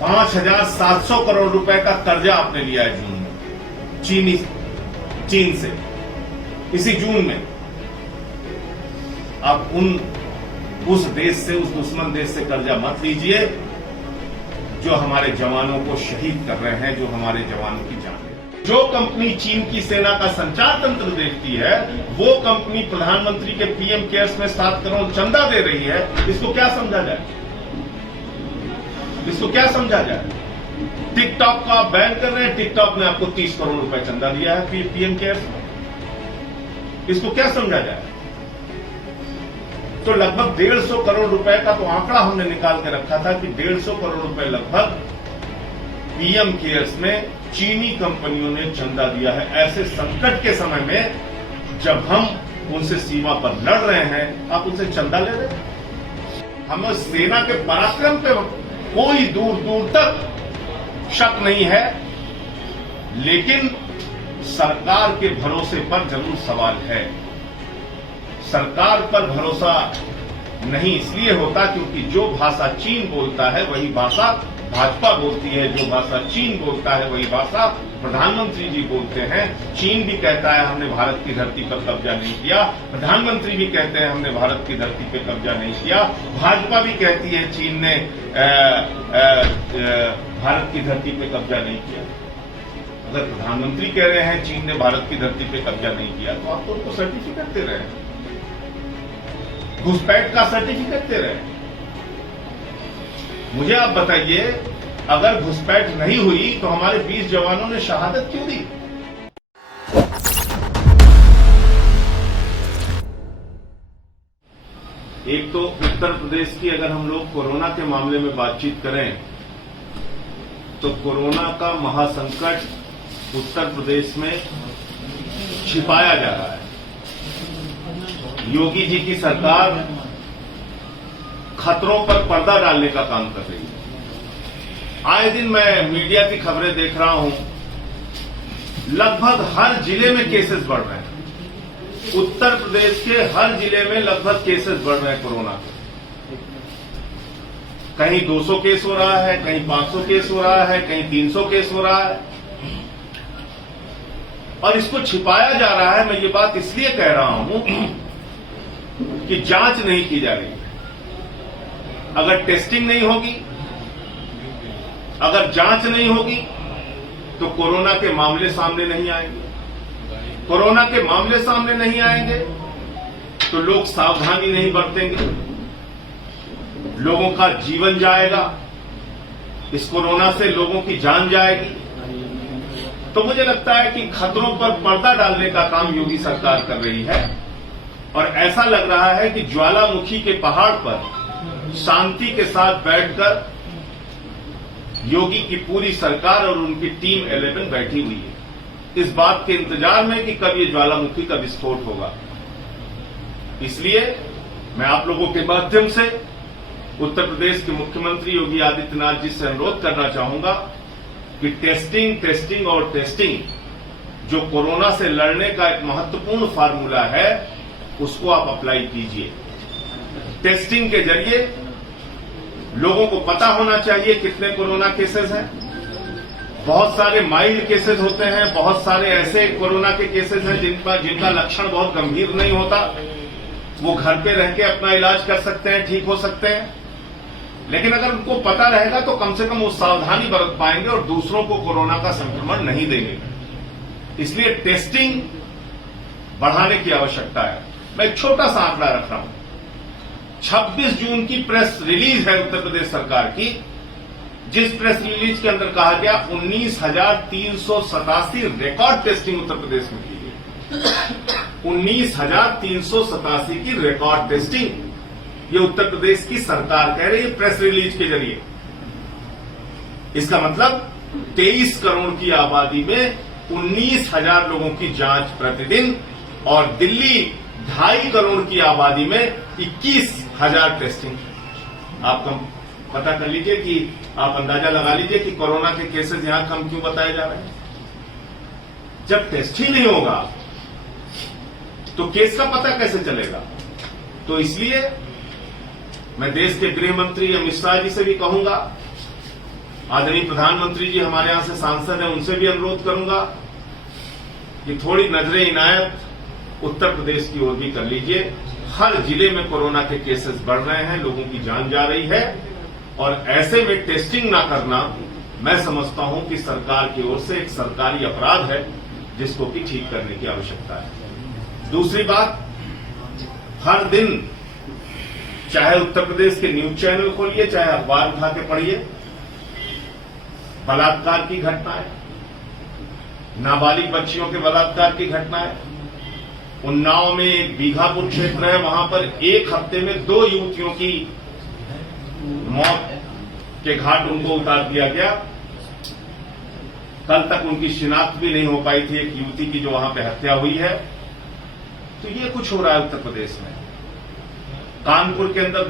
5,700 करोड़ रुपए का कर्जा आपने लिया है जून में चीन से। इसी जून में आप उस देश से, उस दुश्मन देश से कर्जा मत लीजिए जो हमारे जवानों को शहीद कर रहे हैं, जो हमारे जवानों की जान ले रहे हैं। जो कंपनी चीन की सेना का संचार तंत्र देखती है, वो कंपनी प्रधानमंत्री के पीएम केयर्स में 7 करोड़ चंदा दे रही है। इसको क्या समझा जाए? इसको क्या समझा जाए? टिकटॉक को आप बैन कर रहे हैं, टिकटॉक ने आपको 30 करोड़ रुपए चंदा दिया है पीएम केयर्स में। इसको क्या समझा जाए? तो लगभग 150 करोड़ रुपए का तो आंकड़ा हमने निकाल के रखा था कि 150 करोड़ रुपए लगभग पीएम केयर्स में चीनी कंपनियों ने चंदा दिया है। ऐसे संकट के समय में जब हम उनसे सीमा पर लड़ रहे हैं, आप उनसे चंदा ले रहे हैं। हमें सेना के पराक्रम पे कोई दूर दूर तक शक नहीं है, लेकिन सरकार के भरोसे पर जरूर सवाल है। सरकार पर भरोसा नहीं इसलिए होता क्योंकि जो भाषा चीन बोलता है वही भाषा भाजपा बोलती है, जो भाषा चीन बोलता है वही भाषा प्रधानमंत्री जी बोलते हैं। चीन भी कहता है हमने भारत की धरती पर कब्जा नहीं किया, प्रधानमंत्री भी कहते हैं हमने भारत की धरती पर कब्जा नहीं किया, भाजपा भी कहती है चीन ने भारत की धरती पर कब्जा नहीं किया। अगर प्रधानमंत्री कह रहे हैं चीन ने भारत की धरती पर कब्जा नहीं किया, तो आप तो उनको सर्टिफिकेट दे रहे हैं, घुसपैठ का सर्टिफिकेट दे रहे हैं। मुझे आप बताइए, अगर घुसपैठ नहीं हुई तो हमारे 20 जवानों ने शहादत क्यों दी? एक तो उत्तर प्रदेश की अगर हम लोग कोरोना के मामले में बातचीत करें तो कोरोना का महासंकट उत्तर प्रदेश में छिपाया जा रहा है। योगी जी की सरकार खतरों पर पर्दा डालने का काम कर रही है। आए दिन मैं मीडिया की खबरें देख रहा हूं, लगभग हर जिले में केसेस बढ़ रहे हैं। उत्तर प्रदेश के हर जिले में लगभग केसेस बढ़ रहे हैं कोरोना के। कहीं 200 केस हो रहा है, कहीं 500 केस हो रहा है, कहीं 300 केस हो रहा है, और इसको छिपाया जा रहा है। मैं ये बात इसलिए कह रहा हूं कि जांच नहीं की जा रही। अगर टेस्टिंग नहीं होगी, अगर जांच नहीं होगी, तो कोरोना के मामले सामने नहीं आएंगे। कोरोना के मामले सामने नहीं आएंगे तो लोग सावधानी नहीं बरतेंगे, लोगों का जीवन जाएगा, इस कोरोना से लोगों की जान जाएगी। तो मुझे लगता है कि खतरों पर पर्दा डालने का काम योगी सरकार कर रही है, और ऐसा लग रहा है कि ज्वालामुखी के पहाड़ पर शांति के साथ बैठकर योगी की पूरी सरकार और उनकी टीम 11 बैठी हुई है, इस बात के इंतजार में कि कब ये ज्वालामुखी का विस्फोट होगा। इसलिए मैं आप लोगों के माध्यम से उत्तर प्रदेश के मुख्यमंत्री योगी आदित्यनाथ जी से अनुरोध करना चाहूंगा कि टेस्टिंग और टेस्टिंग जो कोरोना से लड़ने का एक महत्वपूर्ण फार्मूला है, उसको आप अप्लाई कीजिए। टेस्टिंग के जरिए लोगों को पता होना चाहिए कितने कोरोना केसेस हैं। बहुत सारे माइल्ड केसेस होते हैं, बहुत सारे ऐसे कोरोना के केसेस हैं जिनका लक्षण बहुत गंभीर नहीं होता, वो घर पे रह के अपना इलाज कर सकते हैं, ठीक हो सकते हैं। लेकिन अगर उनको पता रहेगा तो कम से कम वो सावधानी बरत पाएंगे और दूसरों को कोरोना का संक्रमण नहीं देंगे। इसलिए टेस्टिंग बढ़ाने की आवश्यकता है। मैं एक छोटा सा आंकड़ा रख रहा हूं। 26 जून की प्रेस रिलीज है उत्तर प्रदेश सरकार की, जिस प्रेस रिलीज के अंदर कहा गया 19,387 रिकॉर्ड टेस्टिंग उत्तर प्रदेश में की गई। 19,387 की रिकॉर्ड टेस्टिंग ये उत्तर प्रदेश की सरकार कह रही है प्रेस रिलीज के जरिए। इसका मतलब 23 करोड़ की आबादी में 19,000 लोगों की जांच प्रतिदिन, और दिल्ली 2.5 करोड़ की आबादी में 21,000 टेस्टिंग। आप पता कर लीजिए कि आप अंदाजा लगा लीजिए कि कोरोना के केसेस यहां कम क्यों बताए जा रहे हैं। जब टेस्ट ही नहीं होगा तो केस का पता कैसे चलेगा? तो इसलिए मैं देश के गृह मंत्री अमित शाह जी से भी कहूंगा आदरणीय प्रधानमंत्री जी हमारे यहां से सांसद हैं, उनसे भी अनुरोध करूंगा कि थोड़ी नजरें इनायत उत्तर प्रदेश की ओर भी कर लीजिए। हर जिले में कोरोना के केसेस बढ़ रहे हैं, लोगों की जान जा रही है, और ऐसे में टेस्टिंग ना करना मैं समझता हूं कि सरकार की ओर से एक सरकारी अपराध है, जिसको कि ठीक करने की आवश्यकता है। दूसरी बात, हर दिन चाहे उत्तर प्रदेश के न्यूज चैनल खोलिए, चाहे अखबार उठा के पढ़िए, बलात्कार की घटनाएं, नाबालिग बच्चियों के बलात्कार की घटनाएं। उन्नाव में एक बीघापुर क्षेत्र है, वहां पर एक हफ्ते में 2 युवतियों की मौत के घाट उनको उतार दिया गया। कल तक उनकी शिनाख्त भी नहीं हो पाई थी एक युवती की जो वहां पे हत्या हुई है। तो ये कुछ हो रहा है उत्तर प्रदेश में। कानपुर के अंदर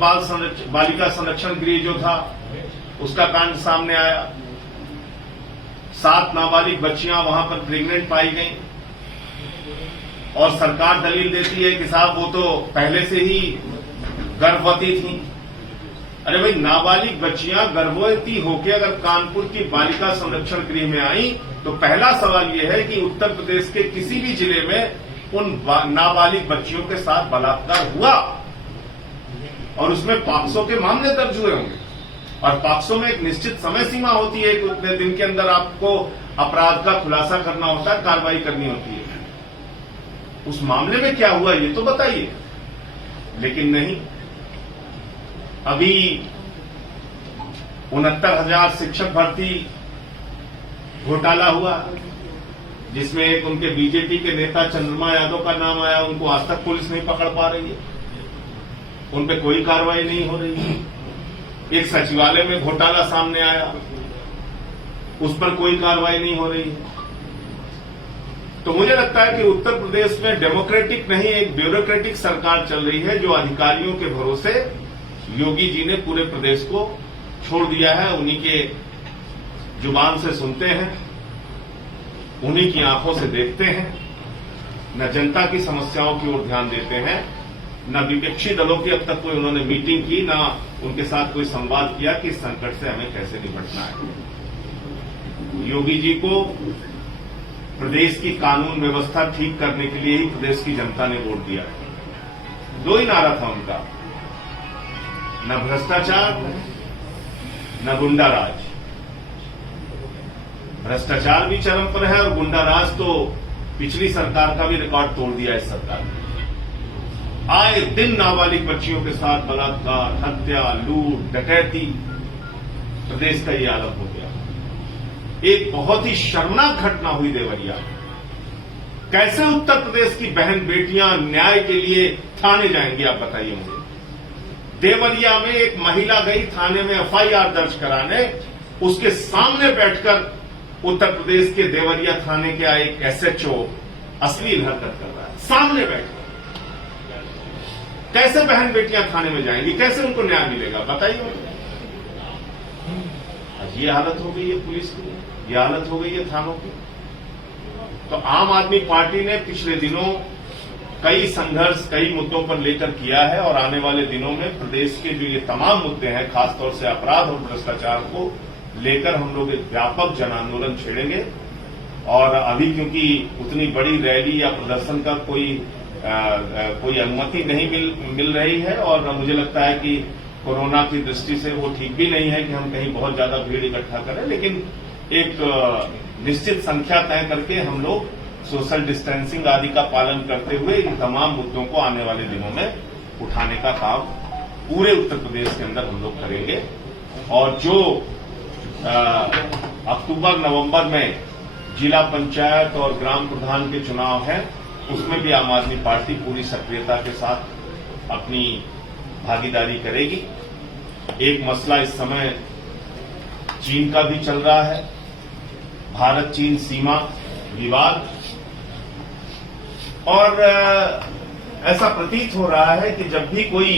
बालिका संरक्षण गृह जो था, उसका कांड सामने आया। 7 नाबालिग बच्चियां वहां पर प्रेग्नेंट पाई गईं, और सरकार दलील देती है कि साहब वो तो पहले से ही गर्भवती थी। अरे भाई, नाबालिग बच्चियां गर्भवती होकर अगर कानपुर की बालिका संरक्षण गृह में आई, तो पहला सवाल यह है कि उत्तर प्रदेश के किसी भी जिले में उन नाबालिग बच्चियों के साथ बलात्कार हुआ, और उसमें पॉक्सो के मामले दर्ज हुए होंगे। और पॉक्सो में एक निश्चित समय सीमा होती है कि उतने दिन के अंदर आपको अपराध का खुलासा करना होता है, कार्रवाई करनी होती है। उस मामले में क्या हुआ ये तो बताइए। लेकिन नहीं, अभी 69,000 शिक्षक भर्ती घोटाला हुआ, जिसमें एक उनके बीजेपी के नेता चंद्रमा यादव का नाम आया। उनको आज तक पुलिस नहीं पकड़ पा रही है, उन पे कोई कार्रवाई नहीं हो रही है। एक सचिवालय में घोटाला सामने आया, उस पर कोई कार्रवाई नहीं हो रही है। तो मुझे लगता है कि उत्तर प्रदेश में डेमोक्रेटिक नहीं, एक ब्यूरोक्रेटिक सरकार चल रही है, जो अधिकारियों के भरोसे योगी जी ने पूरे प्रदेश को छोड़ दिया है। उन्हीं के जुबान से सुनते हैं, उन्हीं की आंखों से देखते हैं, न जनता की समस्याओं की ओर ध्यान देते हैं, न विपक्षी दलों की अब तक कोई उन्होंने मीटिंग की, न उनके साथ कोई संवाद किया कि इस संकट से हमें कैसे निपटना है। योगी जी को प्रदेश की कानून व्यवस्था ठीक करने के लिए ही प्रदेश की जनता ने वोट दिया है। 2 ही नारा था उनका, न भ्रष्टाचार न गुंडाराज। भ्रष्टाचार भी चरम पर है, और गुंडाराज तो पिछली सरकार का भी रिकॉर्ड तोड़ दिया इस सरकार ने। आए दिन नाबालिग बच्चियों के साथ बलात्कार, हत्या, लूट, डकैती, प्रदेश का ये हालत हो गया। एक बहुत ही शर्मनाक घटना हुई देवरिया। कैसे उत्तर प्रदेश की बहन बेटियां न्याय के लिए थाने जाएंगी, आप बताइए मुझे। देवरिया में एक महिला गई थाने में एफआईआर दर्ज कराने, उसके सामने बैठकर उत्तर प्रदेश के देवरिया थाने के एक एसएचओ अश्लील हरकत कर रहा है, सामने बैठकर। कैसे बहन बेटियां थाने में जाएंगी, कैसे उनको न्याय मिलेगा, बताइए मुझे। ये हालत हो गई है पुलिस की, ये हालत हो गई है थानों की। तो आम आदमी पार्टी ने पिछले दिनों कई संघर्ष कई मुद्दों पर लेकर किया है, और आने वाले दिनों में प्रदेश के जो ये तमाम मुद्दे हैं, खासतौर से अपराध और भ्रष्टाचार को लेकर हम लोग एक व्यापक जन आंदोलन छेड़ेंगे। और अभी क्योंकि उतनी बड़ी रैली या प्रदर्शन का कोई अनुमति नहीं मिल रही है, और मुझे लगता है कि कोरोना की दृष्टि से वो ठीक भी नहीं है कि हम कहीं बहुत ज्यादा भीड़ इकट्ठा करें, लेकिन एक निश्चित संख्या तय करके हम लोग सोशल डिस्टेंसिंग आदि का पालन करते हुए इन तमाम मुद्दों को आने वाले दिनों में उठाने का काम पूरे उत्तर प्रदेश के अंदर हम लोग करेंगे। और जो अक्टूबर नवंबर में जिला पंचायत और ग्राम प्रधान के चुनाव हैं, उसमें भी आम आदमी पार्टी पूरी सक्रियता के साथ अपनी भागीदारी करेगी। एक मसला इस समय चीन का भी चल रहा है, भारत चीन सीमा विवाद, और ऐसा प्रतीत हो रहा है कि जब भी कोई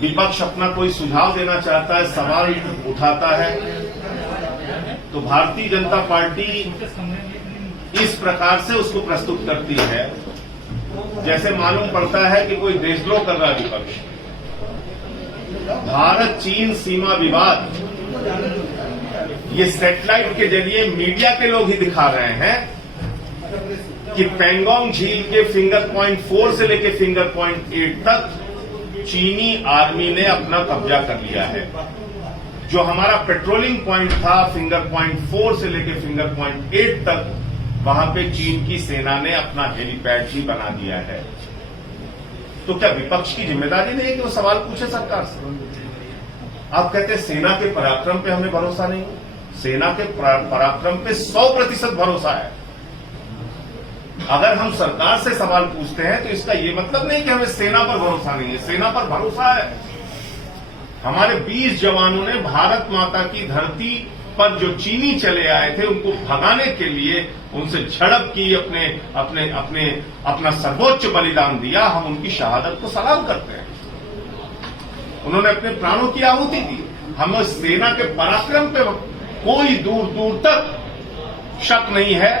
विपक्ष अपना कोई सुझाव देना चाहता है, सवाल उठाता है, तो भारतीय जनता पार्टी इस प्रकार से उसको प्रस्तुत करती है जैसे मालूम पड़ता है कि कोई देशद्रोह कर रहा है विपक्ष। भारत चीन सीमा विवाद ये सैटेलाइट के जरिए मीडिया के लोग ही दिखा रहे हैं कि पैंगोंग झील के फिंगर पॉइंट 4 से लेकर फिंगर पॉइंट 8 तक चीनी आर्मी ने अपना कब्जा कर लिया है। जो हमारा पेट्रोलिंग पॉइंट था फिंगर पॉइंट 4 से लेकर फिंगर पॉइंट 8 तक, वहां पे चीन की सेना ने अपना हेलीपैड ही बना दिया है। तो क्या विपक्ष की जिम्मेदारी नहीं है कि वो सवाल पूछे सरकार से? आप कहते हैं सेना के पराक्रम पे हमें भरोसा नहीं है। सेना के पराक्रम पे 100% भरोसा है। अगर हम सरकार से सवाल पूछते हैं तो इसका ये मतलब नहीं कि हमें सेना पर भरोसा नहीं है। सेना पर भरोसा है। हमारे 20 जवानों ने भारत माता की धरती पर जो चीनी चले आए थे उनको भगाने के लिए उनसे झड़प की, अपना सर्वोच्च बलिदान दिया। हम उनकी शहादत को सलाम करते हैं। उन्होंने अपने प्राणों की आहुति दी। हमें सेना के पराक्रम पे कोई दूर दूर तक शक नहीं है,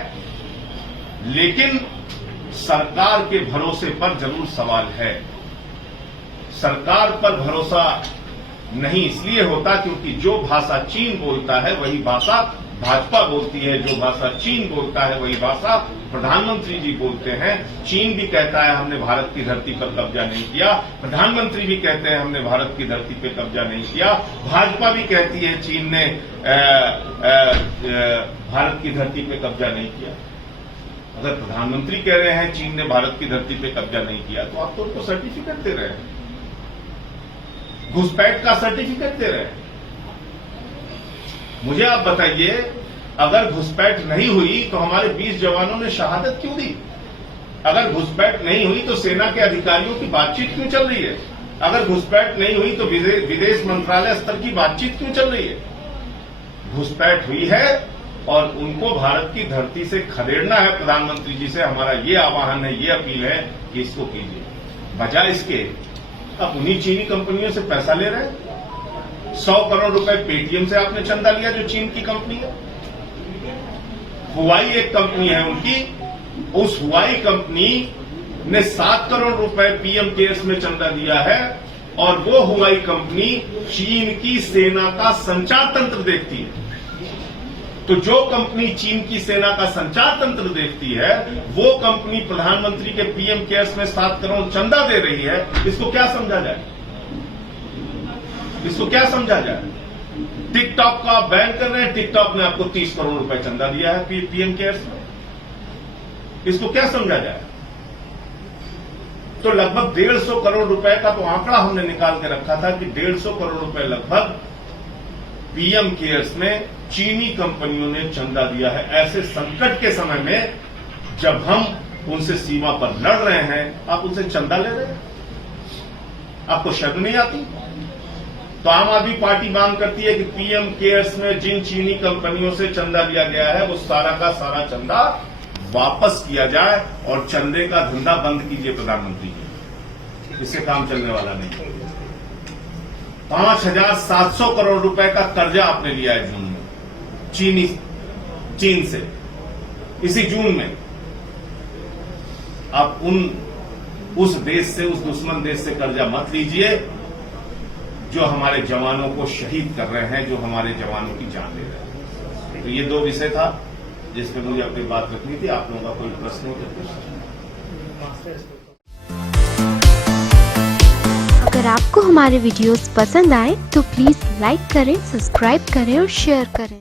लेकिन सरकार के भरोसे पर जरूर सवाल है। सरकार पर भरोसा नहीं इसलिए होता क्योंकि जो भाषा चीन बोलता है वही भाषा भाजपा बोलती है, जो भाषा चीन बोलता है वही भाषा प्रधानमंत्री जी बोलते हैं। चीन भी कहता है हमने भारत की धरती पर कब्जा नहीं किया, प्रधानमंत्री भी कहते हैं हमने भारत की धरती पर कब्जा नहीं किया, भाजपा भी कहती है चीन ने भारत की धरती पर कब्जा नहीं किया। अगर प्रधानमंत्री कह रहे हैं चीन ने भारत की धरती पर कब्जा नहीं किया तो आप तो उनको सर्टिफिकेट दे रहे हैं, घुसपैठ का सर्टिफिकेट दे रहे हैं। मुझे आप बताइए, अगर घुसपैठ नहीं हुई तो हमारे 20 जवानों ने शहादत क्यों दी? अगर घुसपैठ नहीं हुई तो सेना के अधिकारियों की बातचीत क्यों चल रही है? अगर घुसपैठ नहीं हुई तो विदेश मंत्रालय स्तर की बातचीत क्यों चल रही है? घुसपैठ हुई है और उनको भारत की धरती से खदेड़ना है। प्रधानमंत्री जी से हमारा ये आह्वान है, ये अपील है कि इसको कीजिए। बजाय इसके आप उन्हीं चीनी कंपनियों से पैसा ले रहे हैं। 100 करोड़ रुपए पेटीएम से आपने चंदा लिया जो चीन की कंपनी है। हुआई एक कंपनी है उनकी, उस हुआई कंपनी ने 7 करोड़ रुपए पीएम केयर्स में चंदा दिया है और वो हुआई कंपनी चीन की सेना का संचार तंत्र देखती है। तो जो कंपनी चीन की सेना का संचार तंत्र देखती है वो कंपनी प्रधानमंत्री के पीएम केयर्स में 7 करोड़ चंदा दे रही है। इसको क्या समझा जाए? इसको क्या समझा जाए? टिकटॉक को आप बैन कर रहे हैं, टिकटॉक ने आपको 30 करोड़ रुपए चंदा दिया है पीएम केयर्स में। इसको क्या समझा जाए? तो लगभग 150 करोड़ रुपए का तो आंकड़ा हमने निकाल के रखा था कि 150 करोड़ रुपए लगभग पीएम केयर्स में चीनी कंपनियों ने चंदा दिया है। ऐसे संकट के समय में जब हम उनसे सीमा पर लड़ रहे हैं, आप उनसे चंदा ले रहे हैं? आपको शर्म नहीं आती? तो आम आदमी पार्टी मांग करती है कि पीएम केयर्स में जिन चीनी कंपनियों से चंदा लिया गया है वो सारा का सारा चंदा वापस किया जाए और चंदे का धंधा बंद कीजिए प्रधानमंत्री जी। इससे काम चलने वाला नहीं। 5,700 करोड़ रुपए का कर्जा आपने लिया है जून में चीन से। इसी जून में आप उस देश से, उस दुश्मन देश से कर्जा मत लीजिए जो हमारे जवानों को शहीद कर रहे हैं, जो हमारे जवानों की जान ले रहे हैं। तो ये 2 विषय था जिस पे मुझे अपनी बात रखनी थी। आप लोगों का कोई प्रश्न हो तो? अगर आपको हमारे वीडियोस पसंद आए तो प्लीज लाइक करें, सब्सक्राइब करें और शेयर करें।